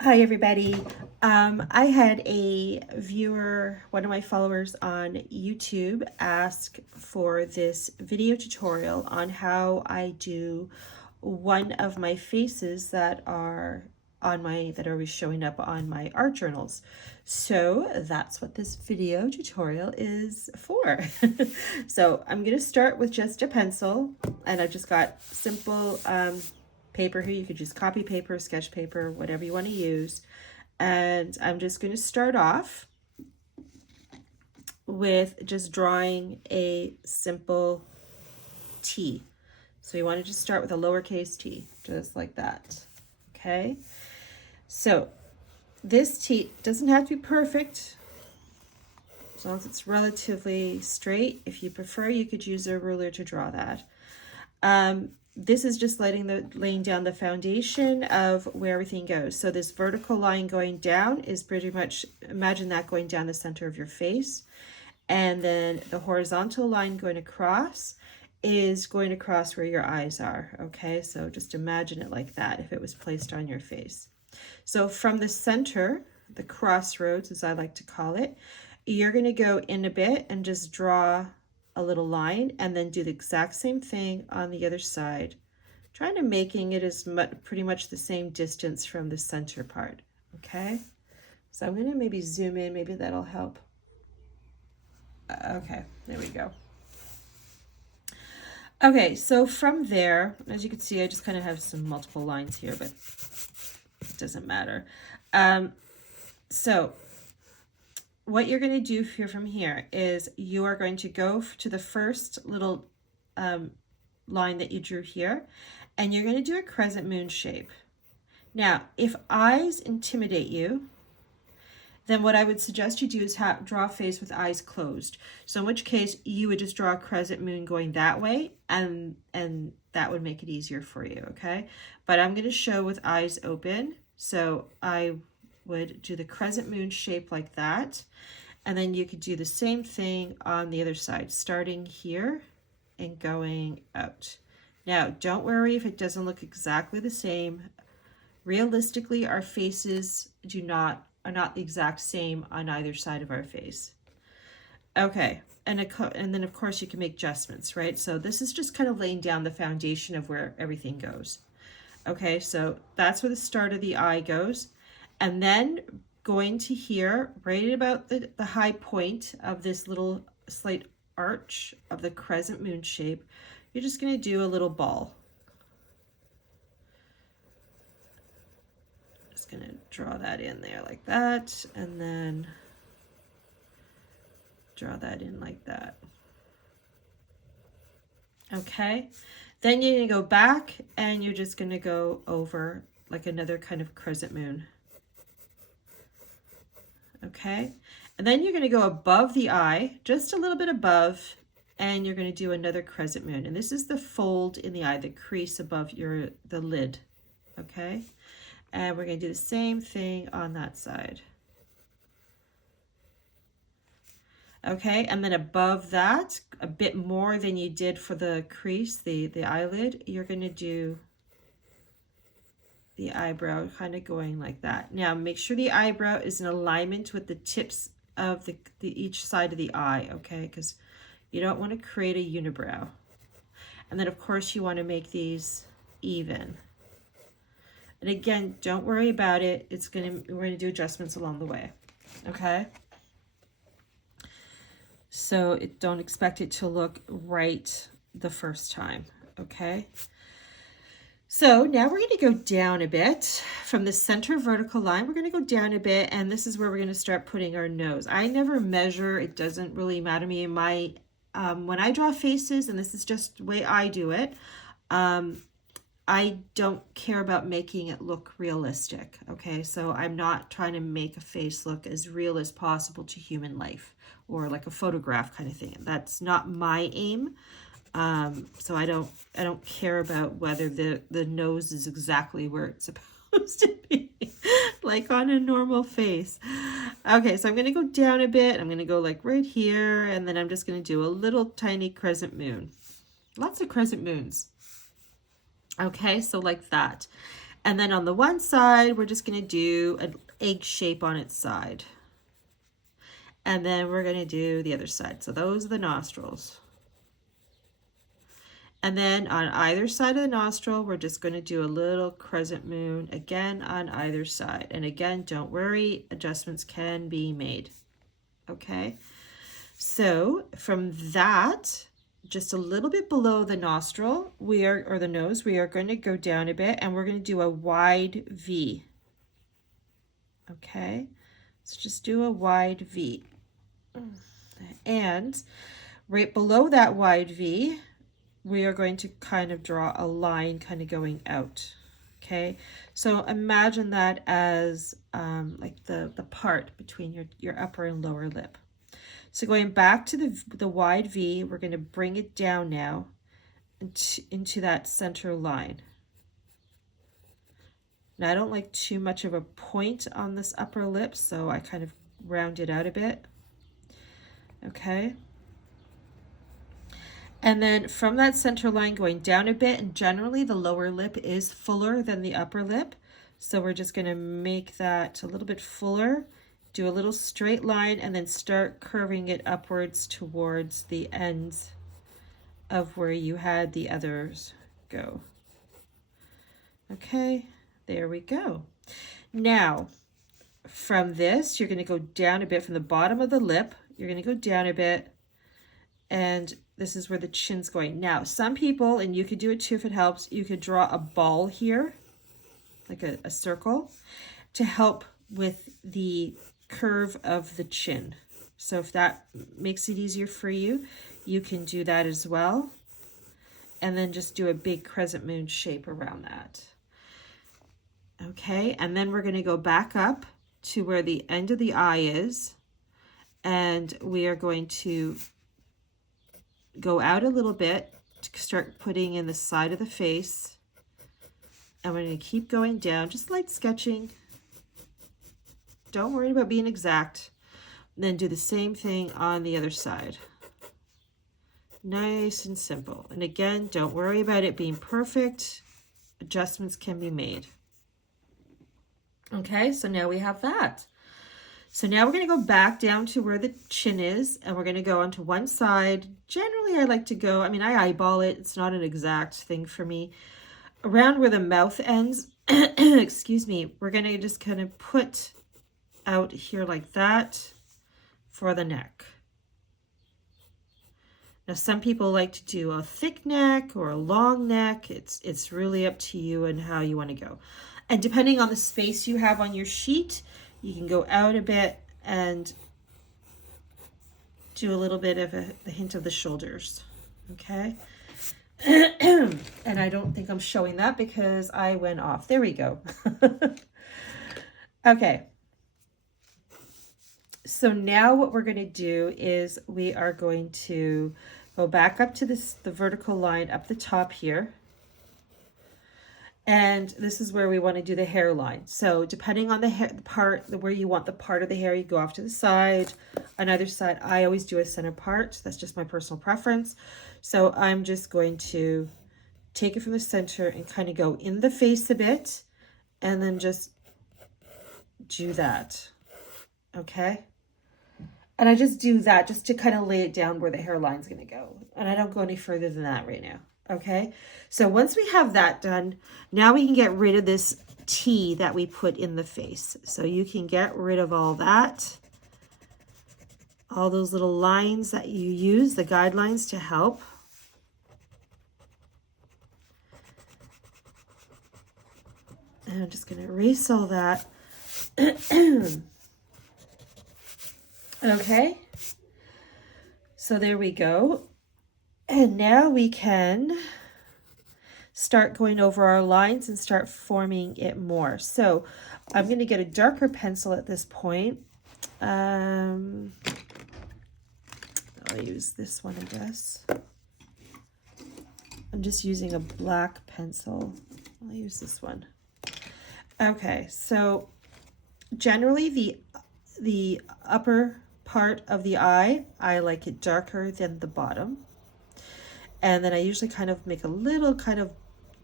Hi, everybody. I had a viewer, one of my followers on YouTube, ask for this video tutorial on how I do one of my faces that are always showing up on my art journals. So that's what this video tutorial is for. So I'm going to start with just a pencil, and I've just got simple paper here. You could use copy paper, sketch paper, whatever you want to use. And I'm just going to start off with just drawing a simple T. So you want to just start with a lowercase t, just like that. Okay. So this T doesn't have to be perfect, as long as it's relatively straight. If you prefer, you could use a ruler to draw that. This is just laying down the foundation of where everything goes. So this vertical line going down is pretty much, imagine that going down the center of your face. And then the horizontal line going across is going across where your eyes are. Okay, so just imagine it like that if it was placed on your face. So from the center, the crossroads, as I like to call it, you're going to go in a bit and just draw a little line, and then do the exact same thing on the other side, trying to making it as pretty much the same distance from the center part. Okay, so I'm going to maybe zoom in, maybe that'll help. Okay, there we go. Okay, so from there, as you can see, I just kind of have some multiple lines here, but it doesn't matter. So what you're going to do here from here is you are going to go to the first little line that you drew here, and you're going to do a crescent moon shape. Now, if eyes intimidate you, then what I would suggest you do is draw a face with eyes closed. So in which case you would just draw a crescent moon going that way, and that would make it easier for you, okay? But I'm going to show with eyes open. So I would do the crescent moon shape like that. And then you could do the same thing on the other side, starting here and going out. Now, don't worry if it doesn't look exactly the same. Realistically, our faces are not the exact same on either side of our face. Okay, and then of course you can make adjustments, right? So this is just kind of laying down the foundation of where everything goes. Okay, so that's where the start of the eye goes. And then going to here, right about the high point of this little slight arch of the crescent moon shape, you're just going to do a little ball. Just going to draw that in there like that, and then draw that in like that. Okay, then you're going to go back and you're just going to go over like another kind of crescent moon. Okay, and then you're going to go above the eye, just a little bit above, and you're going to do another crescent moon. And this is the fold in the eye, the crease above the lid. Okay, and we're going to do the same thing on that side. Okay, and then above that, a bit more than you did for the crease, the eyelid, you're going to do the eyebrow kind of going like that. Now make sure the eyebrow is in alignment with the tips of the each side of the eye, okay? Because you don't want to create a unibrow. And then of course you want to make these even. And again, don't worry about it. We're going to do adjustments along the way, okay? So don't expect it to look right the first time, okay? So now we're going to go down a bit from the center vertical line. We're going to go down a bit, and this is where we're going to start putting our nose. I never measure. It doesn't really matter to me. When I draw faces, and this is just the way I do it, I don't care about making it look realistic, okay? So I'm not trying to make a face look as real as possible to human life, or like a photograph kind of thing. That's not my aim. So I don't care about whether the nose is exactly where it's supposed to be, like on a normal face. Okay, so I'm going to go down a bit. I'm going to go like right here, and then I'm just going to do a little tiny crescent moon. Lots of crescent moons. Okay, so like that. And then on the one side, we're just going to do an egg shape on its side. And then we're going to do the other side. So those are the nostrils. And then on either side of the nostril, we're just going to do a little crescent moon again on either side. And again, don't worry, adjustments can be made. Okay. So from that, just a little bit below the nostril, or the nose, we are going to go down a bit and we're going to do a wide V. Okay. Let's just do a wide V. And right below that wide V, we are going to kind of draw a line kind of going out. Okay, so imagine that as like the part between your upper and lower lip. So going back to the wide V, we're going to bring it down now into that center line. Now I don't like too much of a point on this upper lip, so I kind of round it out a bit. Okay. And then from that center line going down a bit, and generally the lower lip is fuller than the upper lip. So we're just going to make that a little bit fuller, do a little straight line, and then start curving it upwards towards the ends of where you had the others go. Okay, there we go. Now, from this, you're going to go down a bit from the bottom of the lip. You're going to go down a bit, and this is where the chin's going. Now, some people, and you could do it too if it helps, you could draw a ball here, like a circle, to help with the curve of the chin. So if that makes it easier for you, you can do that as well. And then just do a big crescent moon shape around that. Okay, and then we're going to go back up to where the end of the eye is, and we are going to go out a little bit to start putting in the side of the face, and we're going to keep going down, just light sketching. Don't worry about being exact. And then do the same thing on the other side. Nice and simple. And again, don't worry about it being perfect. Adjustments can be made. Okay, so now we have that. So now we're going to go back down to where the chin is, and we're going to go onto one side. Generally, I like to go, I eyeball it. It's not an exact thing for me. Around where the mouth ends, excuse me, we're going to just kind of put out here like that for the neck. Now, some people like to do a thick neck or a long neck. It's really up to you and how you want to go. And depending on the space you have on your sheet, you can go out a bit and do a little bit of a hint of the shoulders, okay? And I don't think I'm showing that because I went off. There we go. Okay. So now what we're going to do is we are going to go back up to the vertical line up the top here. And this is where we want to do the hairline. So depending on the part where you want the part of the hair, you go off to the side. On either side, I always do a center part. That's just my personal preference. So I'm just going to take it from the center and kind of go in the face a bit, and then just do that. Okay. And I just do that just to kind of lay it down where the hairline's going to go. And I don't go any further than that right now. Okay, so once we have that done, now we can get rid of this T that we put in the face. So you can get rid of all that, all those little lines that you use, the guidelines to help. And I'm just going to erase all that. Okay, so there we go. And now we can start going over our lines and start forming it more. So I'm going to get a darker pencil at this point. I'll use this one, I guess. I'm just using a black pencil. I'll use this one. Okay, so generally the upper part of the eye, I like it darker than the bottom. And then I usually kind of make a little kind of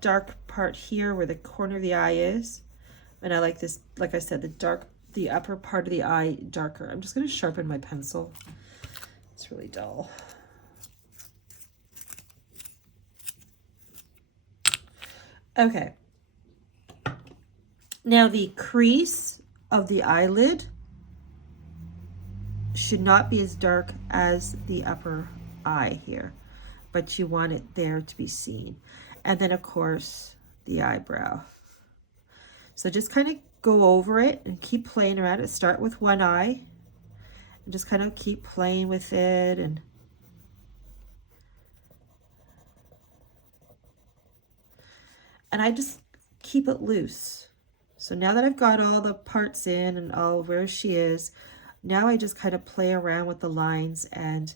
dark part here where the corner of the eye is. And I like this, like I said, the upper part of the eye darker. I'm just going to sharpen my pencil. It's really dull. Okay. Now the crease of the eyelid should not be as dark as the upper eye here, but you want it there to be seen. And then of course the eyebrow. So just kind of go over it and keep playing around it. Start with one eye and just kind of keep playing with it, and I just keep it loose. So now that I've got all the parts in and all where she is, now I just kind of play around with the lines and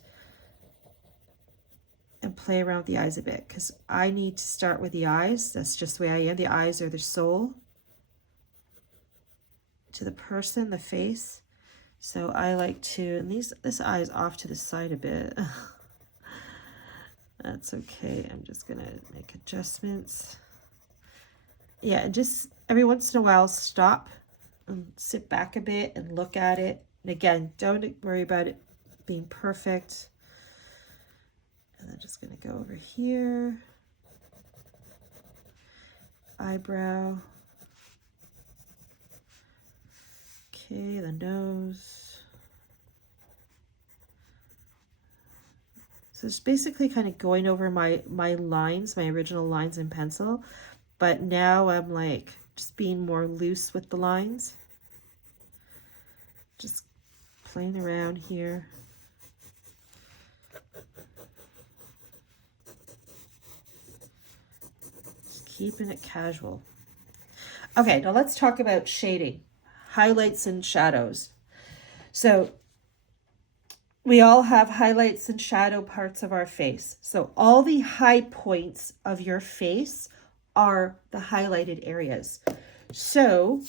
play around with the eyes a bit, because I need to start with the eyes. That's just the way I am. The eyes are the soul to the person, the face. So I like to, and this eye is off to the side a bit. That's okay. I'm just gonna make adjustments. Yeah, and just every once in a while stop and sit back a bit and look at it. And again, don't worry about it being perfect. And I'm just gonna go over here. Eyebrow. Okay, the nose. So it's basically kind of going over my lines, my original lines in pencil, but now I'm like just being more loose with the lines. Just playing around here. Just keeping it casual. Okay, now let's talk about shading, highlights and shadows. So we all have highlights and shadow parts of our face. So all the high points of your face are the highlighted areas. So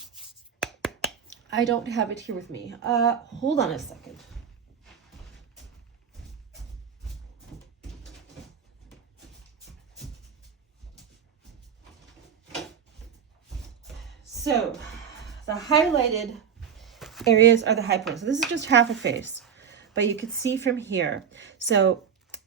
I don't have it here with me. Hold on a second. So the highlighted areas are the high points. So this is just half a face, but you can see from here. So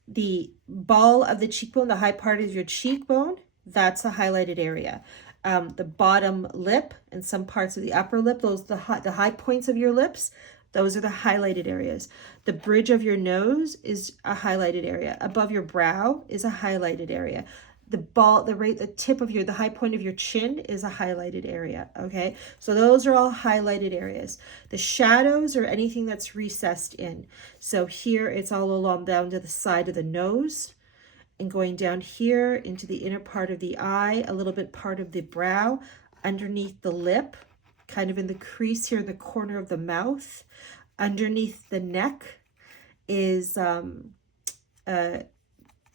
the ball of the cheekbone, the high part of your cheekbone, that's the highlighted area. The bottom lip and some parts of the upper lip, those the high points of your lips, those are the highlighted areas. The bridge of your nose is a highlighted area. Above your brow is a highlighted area. The tip of the high point of your chin is a highlighted area. Okay, so those are all highlighted areas. The shadows are anything that's recessed in. So here it's all along down to the side of the nose, and going down here into the inner part of the eye, a little bit part of the brow, underneath the lip, kind of in the crease here in the corner of the mouth. Underneath the neck is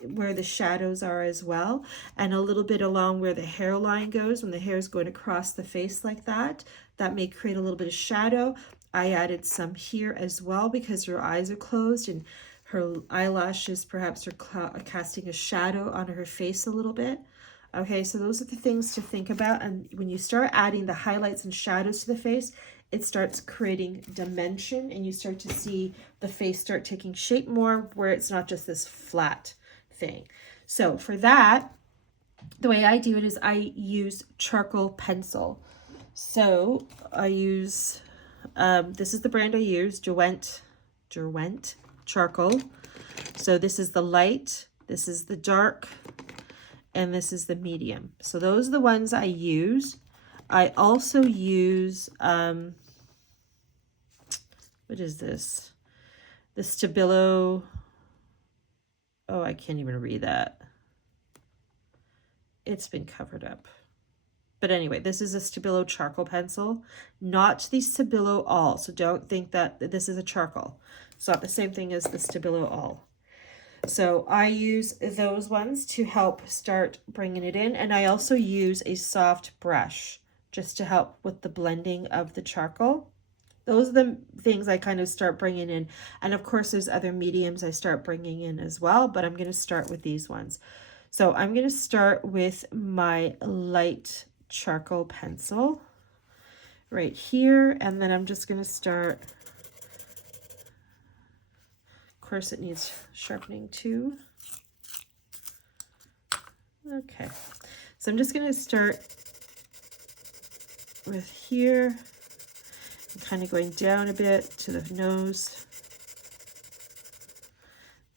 where the shadows are as well, and a little bit along where the hairline goes, when the hair is going across the face like that may create a little bit of shadow. I added some here as well because her eyes are closed and her eyelashes perhaps are casting a shadow on her face a little bit. Okay, so those are the things to think about. And when you start adding the highlights and shadows to the face, it starts creating dimension, and you start to see the face start taking shape more, where it's not just this flat thing. So for that, the way I do it is I use charcoal pencil. So I use, this is the brand I use, Derwent charcoal. So this is the light, this is the dark, and this is the medium. So those are the ones I use. I also use, what is this? The Stabilo. Oh, I can't even read that. It's been covered up. But anyway, this is a Stabilo charcoal pencil, not the Stabilo All. So don't think that this is a charcoal. It's not the same thing as the Stabilo All. So I use those ones to help start bringing it in. And I also use a soft brush just to help with the blending of the charcoal. Those are the things I kind of start bringing in. And of course, there's other mediums I start bringing in as well, but I'm going to start with these ones. So I'm going to start with my light charcoal pencil right here, and then I'm just going to start, of course it needs sharpening too. Okay, so I'm just going to start with here and kind of going down a bit to the nose,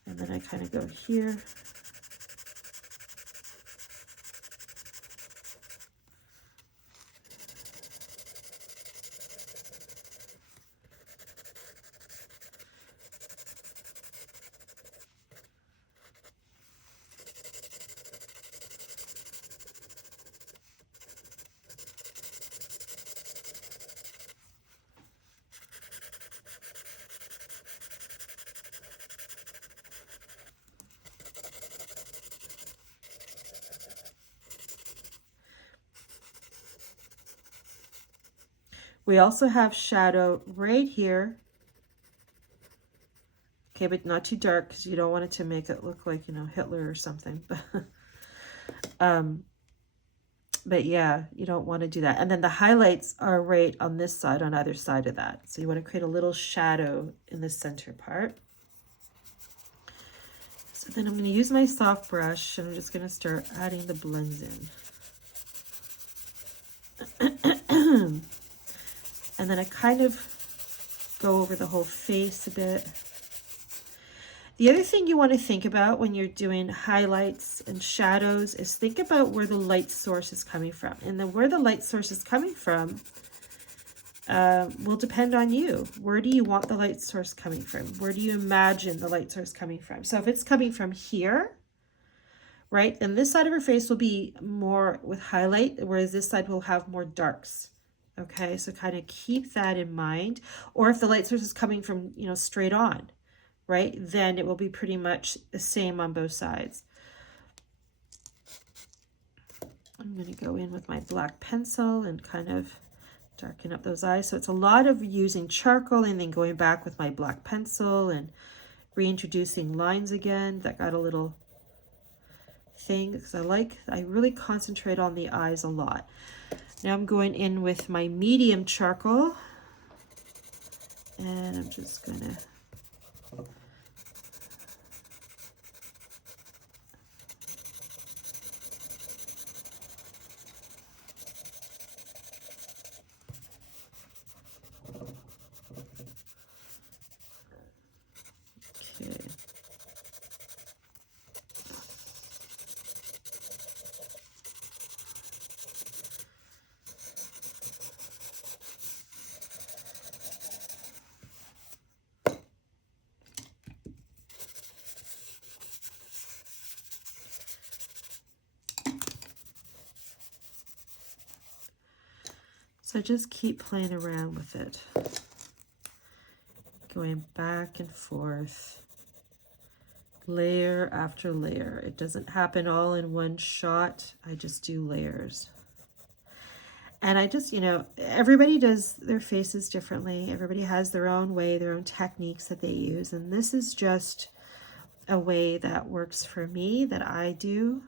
and then I kind of go here. We also have shadow right here. Okay, but not too dark because you don't want it to make it look like, you know, Hitler or something. But yeah, you don't want to do that. And then the highlights are right on this side, on either side of that. So you want to create a little shadow in the center part. So then I'm going to use my soft brush and I'm just going to start adding the blends in. And then I kind of go over the whole face a bit. The other thing you want to think about when you're doing highlights and shadows is think about where the light source is coming from. And then where the light source is coming from will depend on you. Where do you want the light source coming from? Where do you imagine the light source coming from? So if it's coming from here, right, then this side of her face will be more with highlight, whereas this side will have more darks. Okay, so kind of keep that in mind. Or if the light source is coming from, you know, straight on, right, then it will be pretty much the same on both sides. I'm going to go in with my black pencil and kind of darken up those eyes. So it's a lot of using charcoal and then going back with my black pencil and reintroducing lines again. That got a little thing because I really concentrate on the eyes a lot. Now I'm going in with my medium charcoal and I'm just gonna okay. So just keep playing around with it, going back and forth, layer after layer. It doesn't happen all in one shot. I just do layers. And I just, you know, everybody does their faces differently. Everybody has their own way, their own techniques that they use. And this is just a way that works for me, that I do.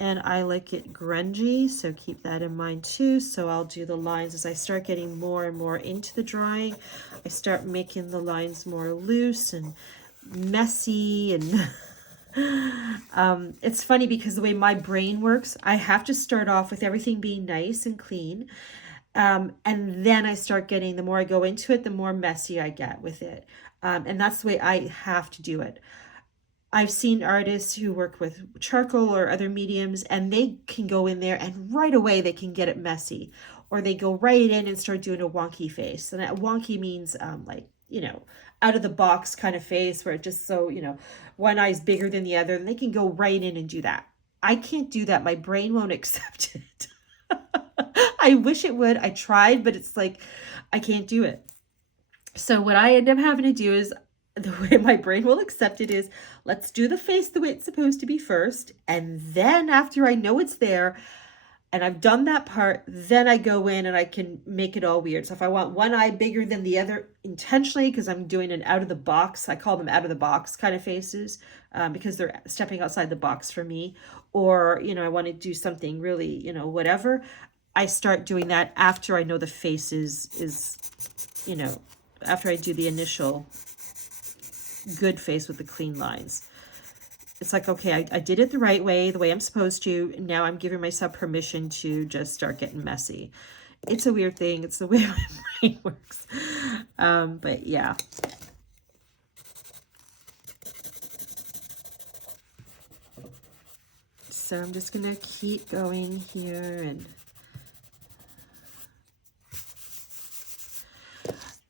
And I like it grungy, so keep that in mind too. So I'll do the lines as I start getting more and more into the drawing. I start making the lines more loose and messy and it's funny because the way my brain works, I have to start off with everything being nice and clean. And then I start getting, the more I go into it, the more messy I get with it. And that's the way I have to do it. I've seen artists who work with charcoal or other mediums, and they can go in there and right away they can get it messy, or they go right in and start doing a wonky face. And that wonky means like, you know, out of the box kind of face where it just so, you know, one eye's bigger than the other, and they can go right in and do that. I can't do that. My brain won't accept it. I wish it would. I tried, but it's like, I can't do it. So what I end up having to do is, the way my brain will accept it is, let's do the face the way it's supposed to be first. And then after I know it's there, and I've done that part, then I go in and I can make it all weird. So if I want one eye bigger than the other intentionally, because I'm doing an out of the box, I call them out of the box kind of faces, because they're stepping outside the box for me. Or, you know, I want to do something really, you know, whatever. I start doing that after I know the face is, you know, after I do the initial good face with the clean lines. It's like, okay, I did it the right way, the way I'm supposed to. Now I'm giving myself permission to just start getting messy. It's a weird thing. It's the way my brain works. But yeah. So I'm just going to keep going here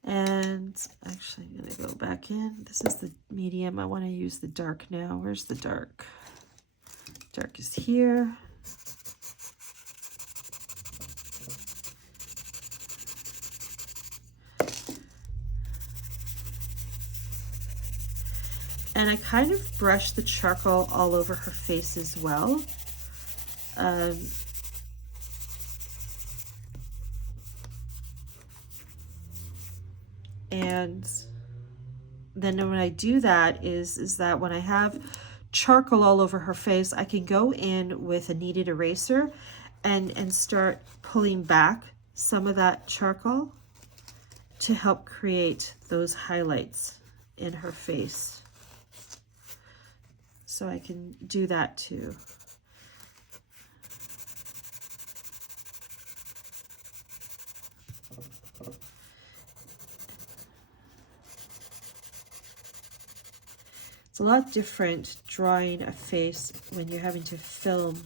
and actually I'm going to go back in. This is the medium. I want to use the dark now. Where's the dark? Dark is here. And I kind of brush the charcoal all over her face as well. And then when I do that is that when I have charcoal all over her face, I can go in with a kneaded eraser and start pulling back some of that charcoal to help create those highlights in her face. So I can do that too. It's a lot different drawing a face when you're having to film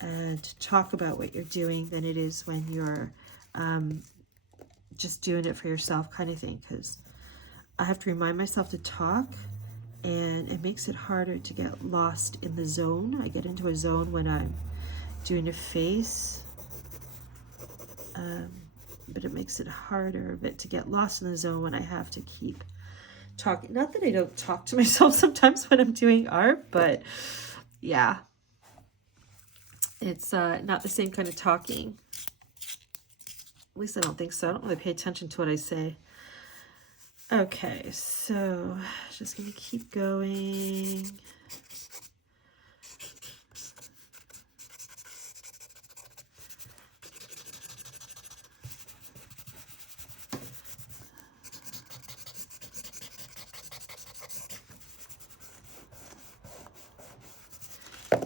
and talk about what you're doing than it is when you're just doing it for yourself kind of thing, because I have to remind myself to talk and it makes it harder to get lost in the zone. I get into a zone when I'm doing a face, but it makes it harder a bit to get lost in the zone when I have to keep talking. Not that I don't talk to myself sometimes when I'm doing art, but yeah, it's not the same kind of talking. At least I don't think so. I don't really pay attention to what I say. Okay, so just gonna keep going.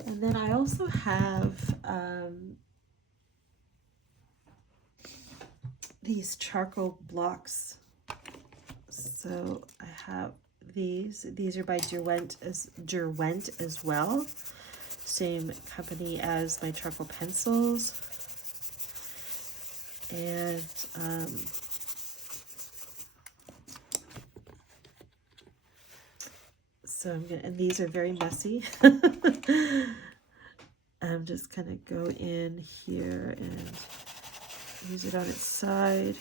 And then I also have these charcoal blocks. So I have these. These are by Derwent as well. Same company as my charcoal pencils. And so I'm gonna, and these are very messy. I'm just gonna go in here and use it on its side.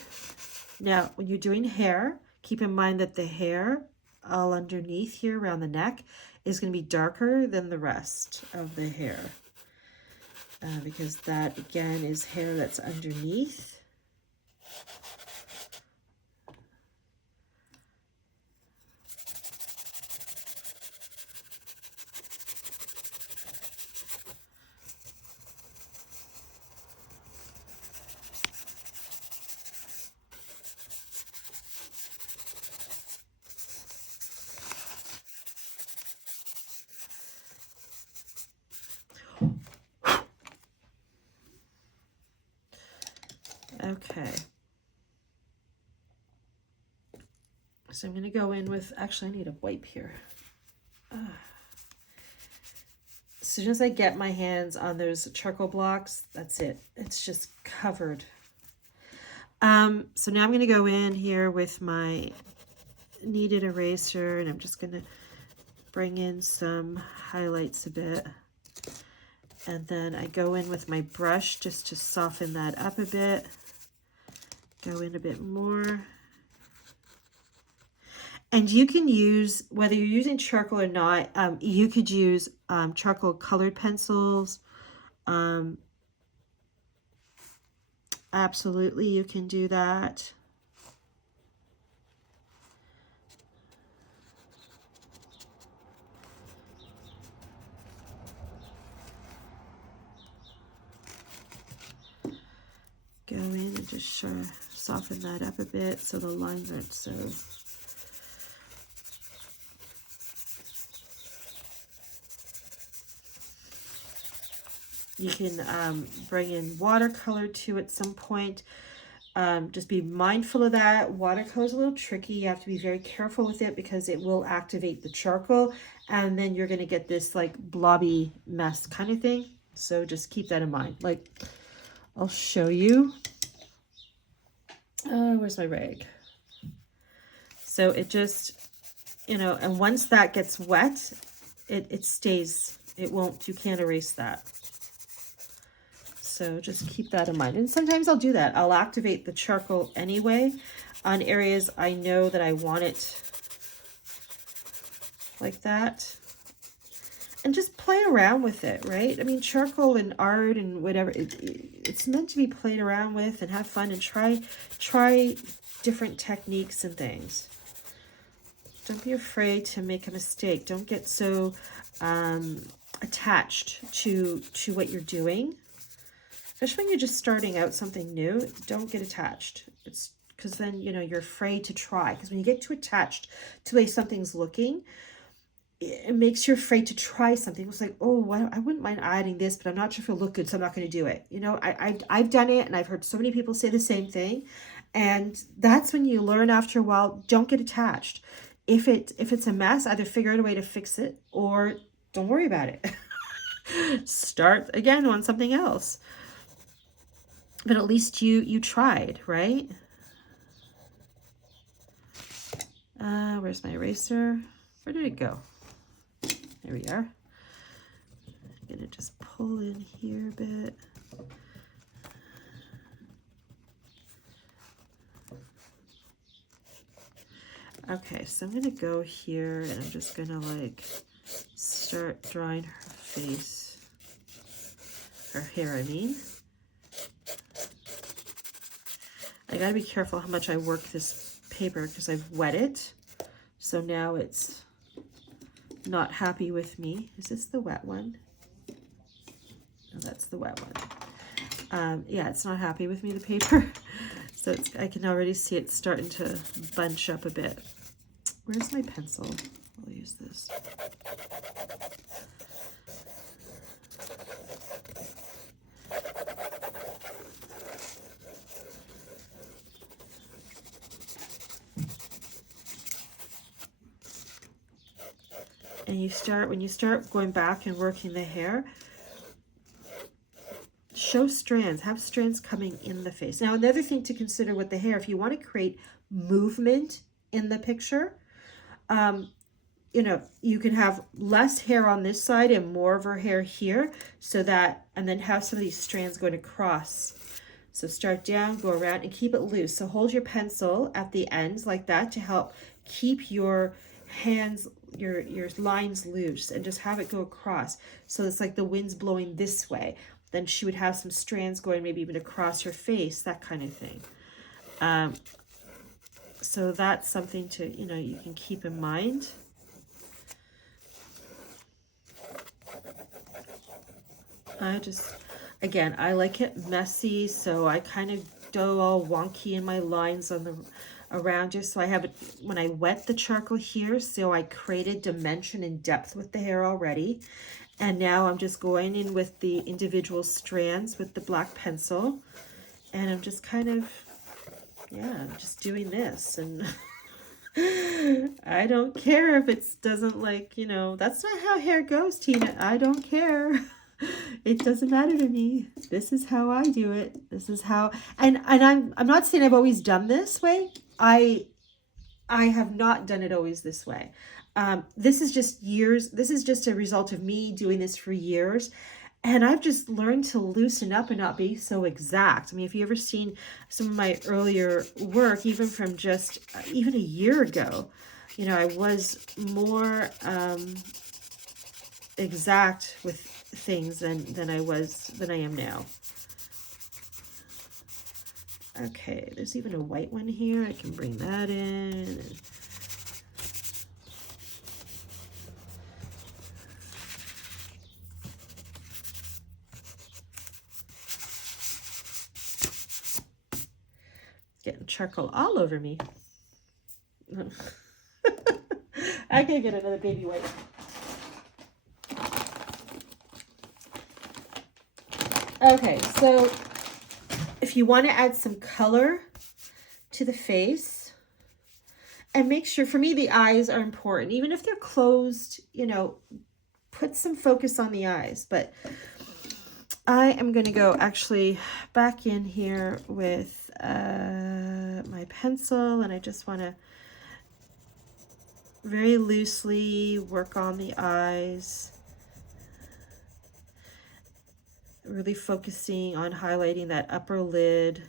Now, when you're doing hair, keep in mind that the hair all underneath here around the neck is going to be darker than the rest of the hair, because that again is hair that's underneath. Okay. So I'm going to go in with, actually I need a wipe here. As soon as I get my hands on those charcoal blocks, that's it. It's just covered. So now I'm going to go in here with my kneaded eraser and I'm just going to bring in some highlights a bit. And then I go in with my brush just to soften that up a bit. Go in a bit more. And you can use, whether you're using charcoal or not, you could use charcoal colored pencils. Absolutely, you can do that. Go in and just soften that up a bit so the lines aren't so... You can bring in watercolor too at some point. Just be mindful of that. Watercolor is a little tricky. You have to be very careful with it because it will activate the charcoal, and then you're going to get this like blobby mess kind of thing. So just keep that in mind. Like, I'll show you. Where's my rag? So it just, you know, and once that gets wet, it stays. It won't, you can't erase that. So just keep that in mind. And sometimes I'll do that. I'll activate the charcoal anyway on areas I know that I want it like that. And just play around with it, right? I mean, charcoal and art and whatever, it's meant to be played around with and have fun and try different techniques and things. Don't be afraid to make a mistake. Don't get so attached to what you're doing. Especially when you're just starting out something new, don't get attached. It's because then, you know, you're afraid to try. Because when you get too attached to the way something's looking, it makes you afraid to try something. It's like, oh, well, I wouldn't mind adding this, but I'm not sure if it'll look good, so I'm not going to do it. You know, I've done it, and I've heard so many people say the same thing. And that's when you learn after a while, don't get attached. If it's a mess, either figure out a way to fix it or don't worry about it. Start again on something else. But at least you tried, right? Where's my eraser? Where did it go? There we are. I'm gonna just pull in here a bit. Okay, so I'm gonna go here and I'm just gonna like start drawing her face. Her hair, I mean. I gotta be careful how much I work this paper because I've wet it. So now it's not happy with me. Is this the wet one? No, that's the wet one. Yeah, it's not happy with me, the paper. So I can already see it starting to bunch up a bit. Where's my pencil? I'll use this. And when you start going back and working the hair, show strands, have strands coming in the face. Now, another thing to consider with the hair, if you want to create movement in the picture, you know, you can have less hair on this side and more of her hair here, so that, and then have some of these strands going across. So start down, go around, and keep it loose. So hold your pencil at the ends like that to help keep your hands, your lines loose, and just have it go across. So it's like the wind's blowing this way. Then she would have some strands going maybe even across her face, that kind of thing. So that's something to, you know, you can keep in mind. Again, I like it messy, so I kind of go all wonky in my lines on the around her. So I have it, when I wet the charcoal here, so I created dimension and depth with the hair already. And now I'm just going in with the individual strands with the black pencil. And I'm just kind of, yeah, just doing this. And I don't care if it doesn't, like, you know, that's not how hair goes, Tina. I don't care. It doesn't matter to me. This is how I do it. This is how, and I'm not saying I've always done this way. I have not done it always this way. This is just years. This is just a result of me doing this for years. And I've just learned to loosen up and not be so exact. I mean, if you ever seen some of my earlier work, even from just even a year ago, you know, I was more exact with things than I am now. Okay, there's even a white one here. I can bring that in. Getting charcoal all over me. I can get another baby wipe. Okay, so if you want to add some color to the face, and make sure, for me, the eyes are important. Even if they're closed, you know, put some focus on the eyes. But I am going to go actually back in here with my pencil, and I just want to very loosely work on the eyes, really focusing on highlighting that upper lid.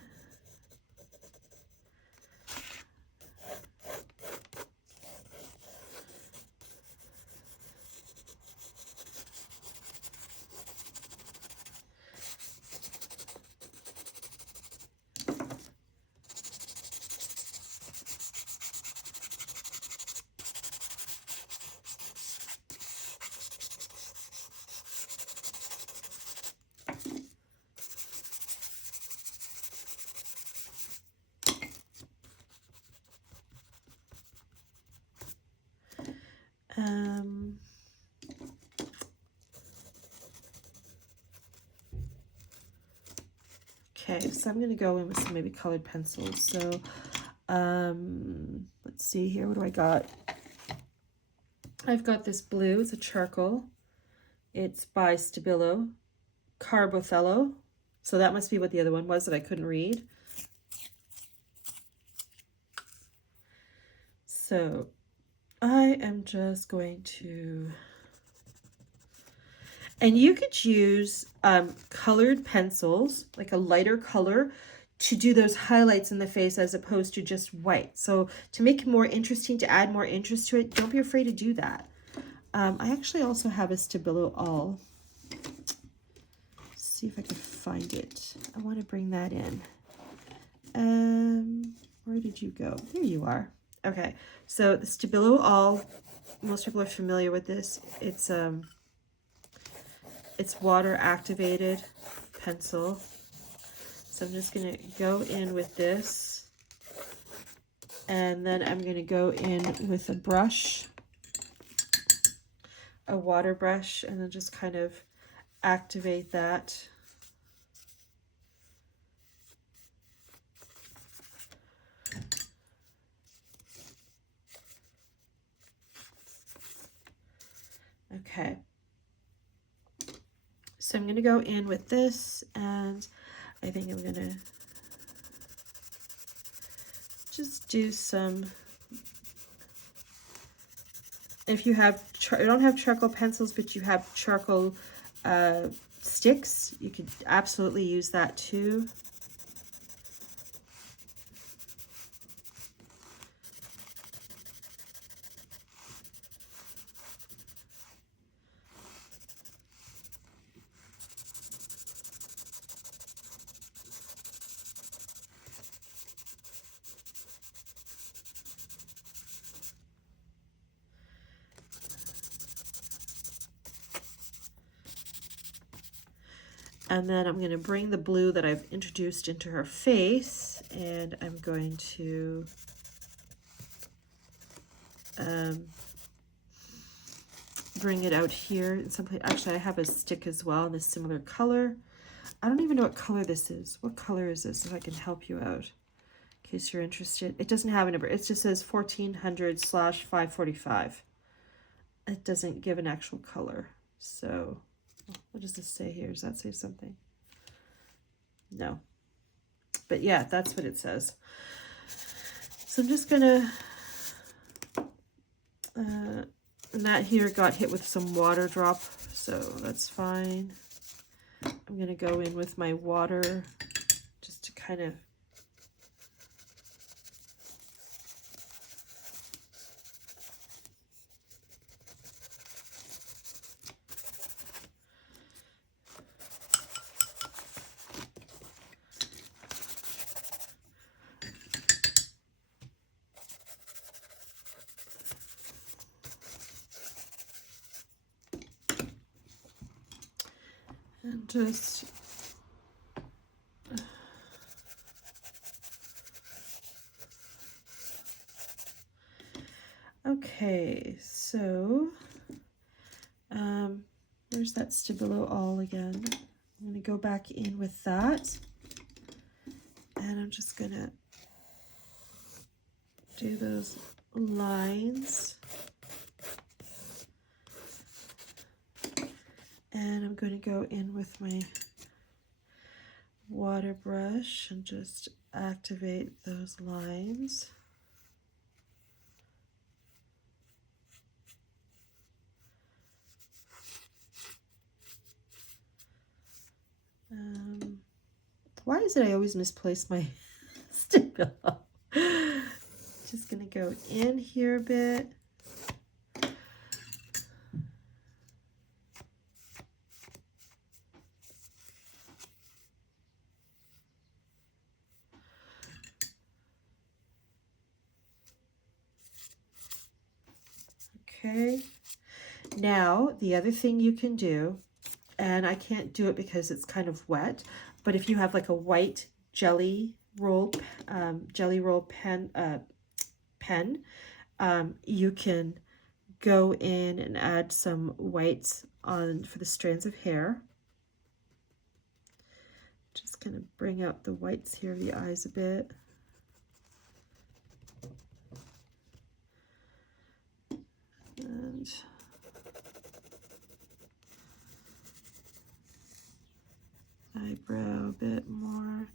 Okay, so I'm going to go in with some maybe colored pencils. So let's see here. What do I got? I've got this blue. It's a charcoal. It's by Stabilo, Carbothello. So that must be what the other one was that I couldn't read. So I am just going to, and you could use colored pencils, like a lighter color, to do those highlights in the face as opposed to just white. So to make it more interesting, to add more interest to it, don't be afraid to do that. I actually also have a Stabilo All. Let's see if I can find it. I want to bring that in. Where did you go? There you are. Okay, so the Stabilo All, most people are familiar with this. It's water activated pencil. So I'm just gonna go in with this, and then I'm gonna go in with a brush, a water brush, and then just kind of activate that. Okay. So I'm going to go in with this, and I think I'm going to just do some, if you have, you don't have charcoal pencils, but you have charcoal sticks, you could absolutely use that too. And then I'm going to bring the blue that I've introduced into her face, and I'm going to bring it out here in some place. Actually, I have a stick as well in a similar color. I don't even know what color this is. What color is this, if I can help you out, in case you're interested? It doesn't have a number. It just says 1400/545. It doesn't give an actual color. So what does this say here? Does that say something? No. But yeah, that's what it says. So I'm just gonna, and that here got hit with some water drop, so that's fine. I'm gonna go in with my water just to kind of And just okay, so there's that Stabilo all again. I'm going to go back in with that, and I'm just going to do those lines, and I'm going to go in with my water brush and just activate those lines. Why is it I always misplace my Stabilo? Just gonna go in here a bit. Okay, now the other thing you can do, and I can't do it because it's kind of wet, but if you have like a white jelly roll pen, you can go in and add some whites on for the strands of hair. Just kind of bring out the whites here of the eyes a bit. And eyebrow a bit more.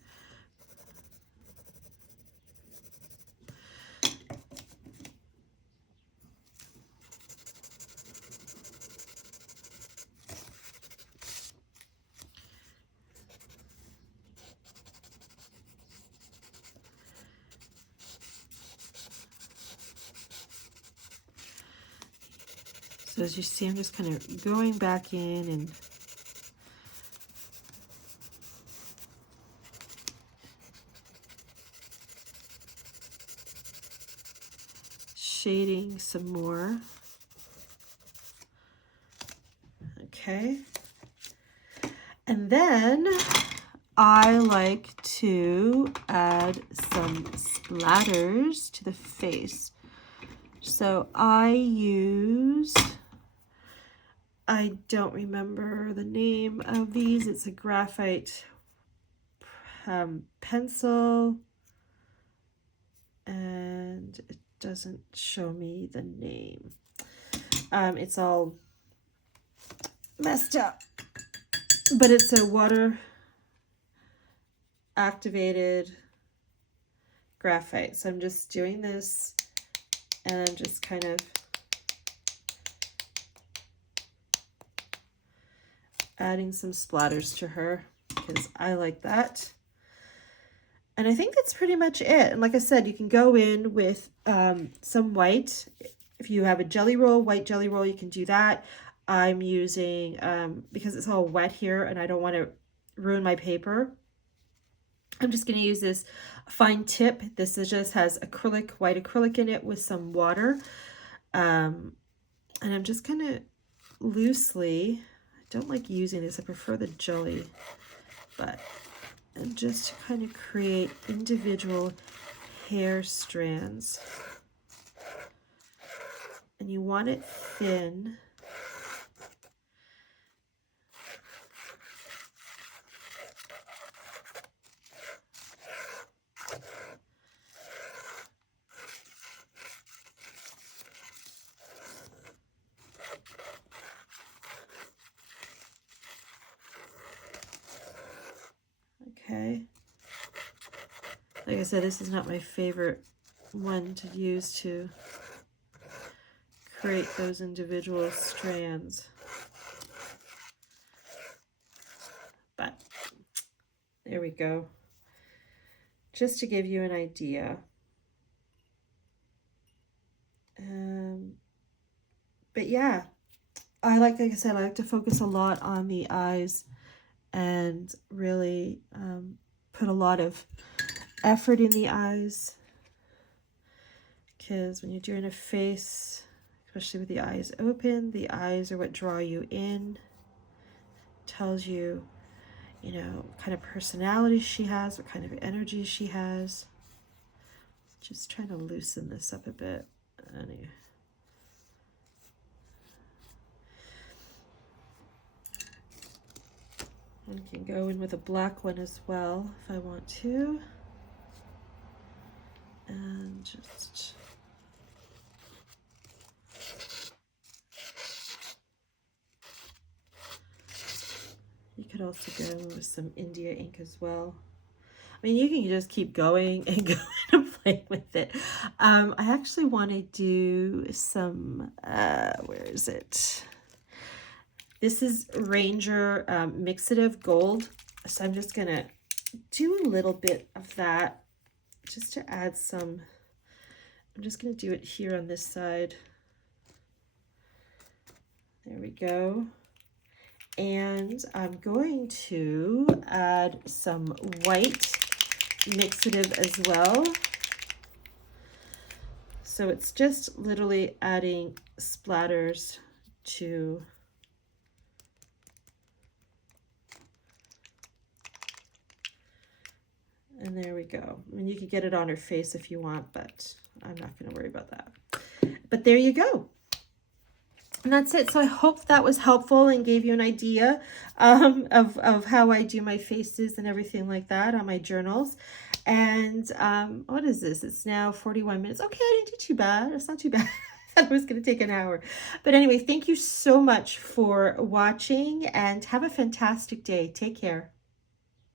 So as you see, I'm just kind of going back in and shading some more. Okay. And then I like to add some splatters to the face. So I don't remember the name of these. It's a graphite pencil, and it doesn't show me the name. It's all messed up, but it's a water activated graphite. So I'm just doing this, and I'm just kind of adding some splatters to her because I like that. And I think that's pretty much it. And like I said, you can go in with some white. If you have a jelly roll, white jelly roll, you can do that. I'm using, because it's all wet here and I don't want to ruin my paper, I'm just going to use this fine tip. This just has acrylic, white acrylic in it with some water. And I'm just kind of loosely, I don't like using this, I prefer the jelly, but and just to kind of create individual hair strands. And you want it thin. Okay. Like I said, this is not my favorite one to use to create those individual strands. But there we go. Just to give you an idea. But yeah, like I said, I like to focus a lot on the eyes and really put a lot of effort in the eyes, because when you're doing a face, especially with the eyes open, the eyes are what draw you in tells you, you know, what kind of personality she has, what kind of energy she has. Just trying to loosen this up a bit. Anyway. I can go in with a black one as well if I want to. And just you could also go with some India ink as well. I mean, you can just keep going and going and playing with it. I actually want to do some, where is it? This is Ranger Mixative Gold. So I'm just going to do a little bit of that just to add some. I'm just going to do it here on this side. There we go. And I'm going to add some white mixative as well. So it's just literally adding splatters to and there we go. I mean, you could get it on her face if you want, but I'm not going to worry about that. But there you go. And that's it. So I hope that was helpful and gave you an idea of how I do my faces and everything like that on my journals. And what is this? It's now 41 minutes. Okay, I didn't do too bad. It's not too bad. I thought it was going to take an hour. But anyway, thank you so much for watching and have a fantastic day. Take care.